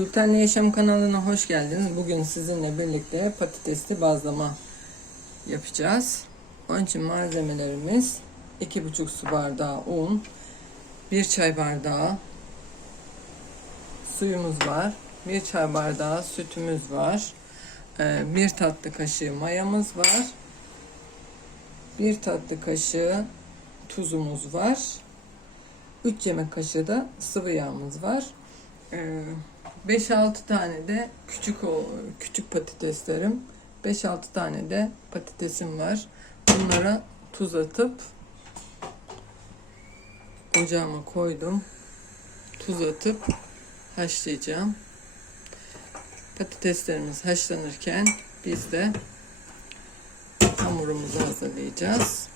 Sultanlı Yaşam kanalına hoş geldiniz. Bugün sizinle birlikte patatesli bazlama yapacağız. Onun için malzemelerimiz 2,5 su bardağı un, 1 çay bardağı suyumuz var, 1 çay bardağı sütümüz var, 1 tatlı kaşığı mayamız var, 1 tatlı kaşığı tuzumuz var, 3 yemek kaşığı da sıvı yağımız var. Ee, 5-6 tane de küçük o küçük patateslerim. 5-6 tane de patatesim var. Bunlara tuz atıp ocağıma koydum. Tuz atıp haşlayacağım. Patateslerimiz haşlanırken biz de hamurumuzu hazırlayacağız.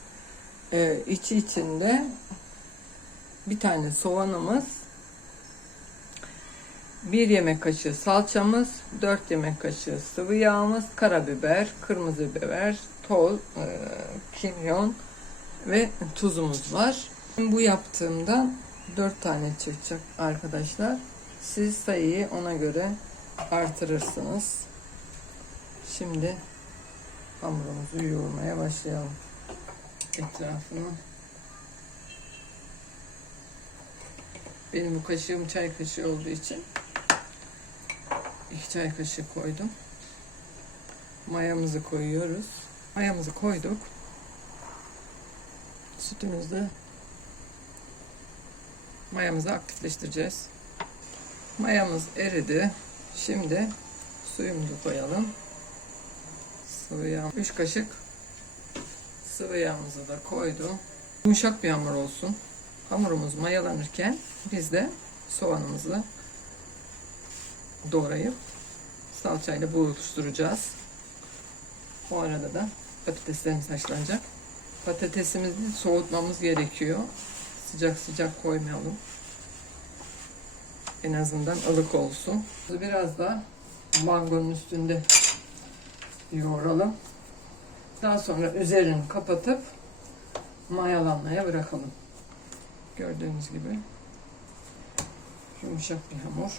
Ee, içi içinde bir tane soğanımız, bir yemek kaşığı salçamız, 4 yemek kaşığı sıvı yağımız, karabiber, kırmızı biber, toz, e, kimyon ve tuzumuz var. Bu yaptığımda 4 tane çıkacak arkadaşlar. Siz sayıyı ona göre artırırsınız. Şimdi hamurumuzu yoğurmaya başlayalım. Etrafını Benim bu kaşığım çay kaşığı olduğu için iki çay kaşığı koydum. Mayamızı koyuyoruz. Mayamızı koyduk. Sütümüzü mayamızı aktifleştireceğiz. Mayamız eridi. Şimdi suyumuzu koyalım. Sıvı yağ 3 kaşık sıvı yağımızı da koydum. Yumuşak bir hamur olsun. Hamurumuz mayalanırken biz de soğanımızı doğrayıp salçayla buluşturacağız. O arada da patateslerimiz haşlanacak. Patatesimizi soğutmamız gerekiyor. Sıcak sıcak koymayalım. En azından ılık olsun. Biraz da mangonun üstünde yoğuralım. Daha sonra üzerini kapatıp mayalanmaya bırakalım. Gördüğünüz gibi yumuşak bir hamur.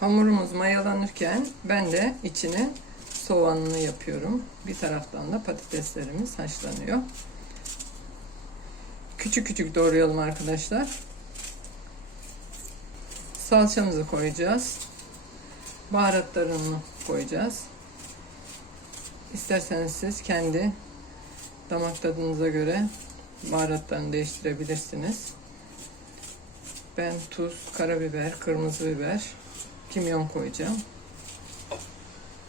Hamurumuz mayalanırken ben de içine soğanını yapıyorum. Bir taraftan da patateslerimiz haşlanıyor. Küçük küçük doğrayalım arkadaşlar. Salçamızı koyacağız. Baharatlarını koyacağız. İsterseniz siz kendi damak tadınıza göre baharatlarını değiştirebilirsiniz. Ben tuz, karabiber, kırmızı biber, kimyon koyacağım.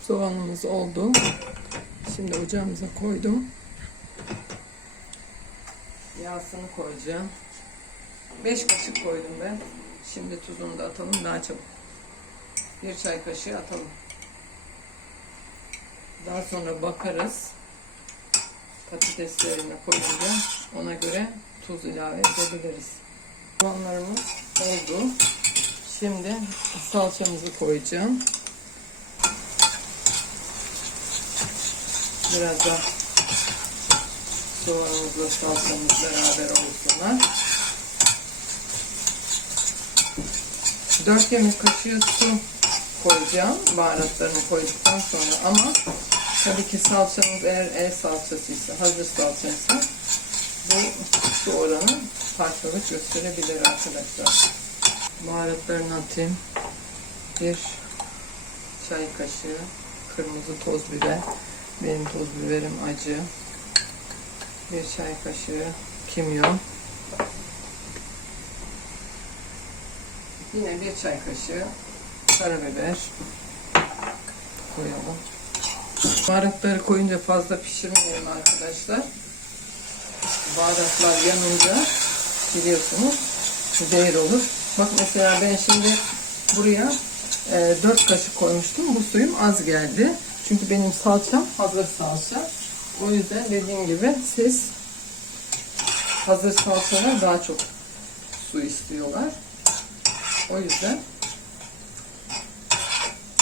Soğanımız oldu. Şimdi ocağımıza koydum. Yağsını koyacağım. 5 kaşık koydum ben. Şimdi tuzunu da atalım daha çabuk. Bir çay kaşığı atalım. Daha sonra bakarız. Patateslerini koyunca ona göre tuz ilave edebiliriz. Soğanlarımız oldu. Şimdi salçamızı koyacağım. Biraz da soğanımızla salçamız beraber olsunlar. 4 yemek kaşığı su koyacağım baharatlarını koyduktan sonra ama tabii ki salçanız eğer el salçasıysa, hazır salçaysa bu su oranı farklılık gösterebilir arkadaşlar. Baharatlarını atayım. Bir çay kaşığı kırmızı toz biber. Benim toz biberim acı. Bir çay kaşığı kimyon. Yine bir çay kaşığı karabiber koyalım. Baharatları koyunca fazla pişirmeyelim arkadaşlar. Baharatlar yanınca biliyorsunuz zehir olur. Bak mesela ben şimdi buraya e, 4 kaşık koymuştum. Bu suyum az geldi. Çünkü benim salçam hazır salça. O yüzden dediğim gibi siz hazır salçalar daha çok su istiyorlar. O yüzden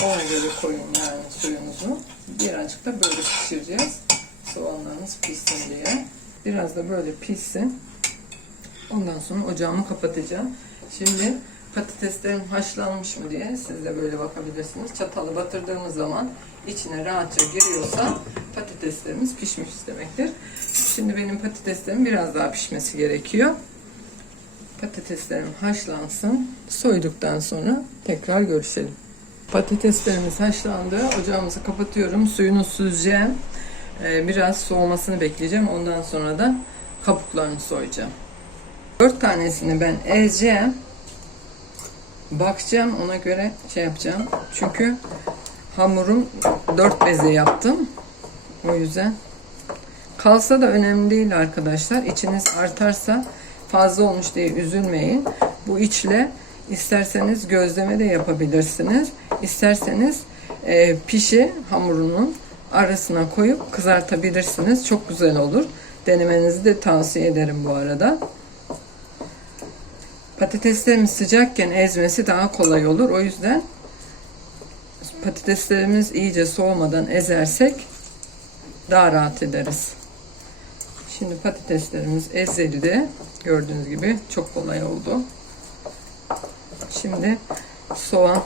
ona göre koyun yani suyunuzu. Birazcık da böyle pişireceğiz. Soğanlarımız pişsin diye. Biraz da böyle pişsin. Ondan sonra ocağımı kapatacağım. Şimdi patateslerim haşlanmış mı diye siz de böyle bakabilirsiniz. Çatalı batırdığımız zaman içine rahatça giriyorsa patateslerimiz pişmiş demektir. Şimdi benim patateslerim biraz daha pişmesi gerekiyor. Patateslerim haşlansın. Soyduktan sonra tekrar görüşelim. Patateslerimiz haşlandı. Ocağımızı kapatıyorum. Suyunu süzeceğim. Ee, Biraz soğumasını bekleyeceğim. Ondan sonra da kabuklarını soyacağım. 4 tanesini ben ezeceğim. Bakacağım ona göre şey yapacağım. Çünkü hamurum 4 beze yaptım. O yüzden kalsa da önemli değil arkadaşlar. İçiniz artarsa fazla olmuş diye üzülmeyin. Bu içle isterseniz gözleme de yapabilirsiniz. İsterseniz e, pişi hamurunun arasına koyup kızartabilirsiniz. Çok güzel olur. Denemenizi de tavsiye ederim bu arada. Patateslerimiz sıcakken ezmesi daha kolay olur. O yüzden patateslerimiz iyice soğumadan ezersek daha rahat ederiz. Şimdi patateslerimiz ezildi. Gördüğünüz gibi çok kolay oldu. Şimdi soğan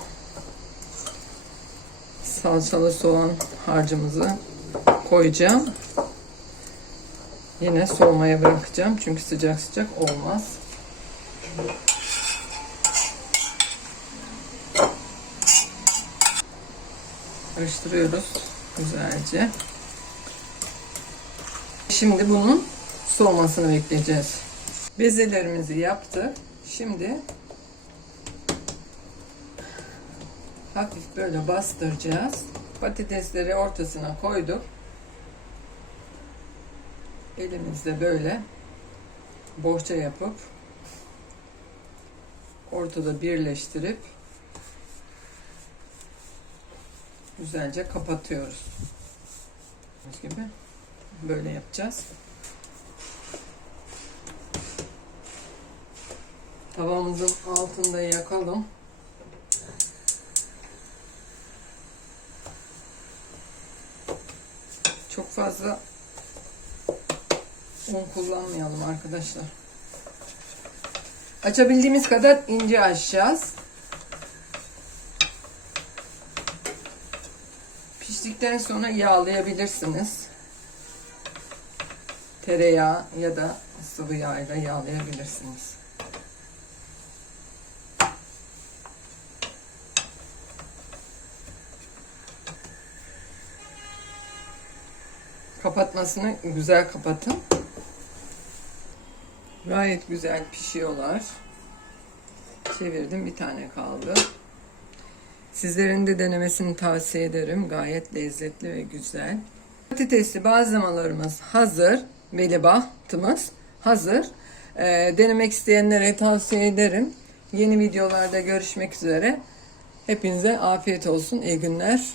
salçalı soğan harcımızı koyacağım. Yine soğumaya bırakacağım. Çünkü sıcak sıcak olmaz. Karıştırıyoruz güzelce. Şimdi bunun soğumasını bekleyeceğiz. Bezelerimizi yaptık. Şimdi hafif böyle bastıracağız. Patatesleri ortasına koyduk. Elimizde böyle bohça yapıp ortada birleştirip güzelce kapatıyoruz. Gördüğünüz gibi böyle yapacağız. Tavamızın altında yakalım. Çok fazla un kullanmayalım arkadaşlar. Açabildiğimiz kadar ince açacağız. Piştikten sonra yağlayabilirsiniz. Tereyağı ya da sıvı yağ ile yağlayabilirsiniz. Kapatmasını güzel kapatın. Gayet güzel pişiyorlar. Çevirdim bir tane kaldı. Sizlerin de denemesini tavsiye ederim. Gayet lezzetli ve güzel. Patatesli bazlamalarımız hazır. Velibahtımız hazır. Ee, denemek isteyenlere tavsiye ederim. Yeni videolarda görüşmek üzere. Hepinize afiyet olsun. İyi günler.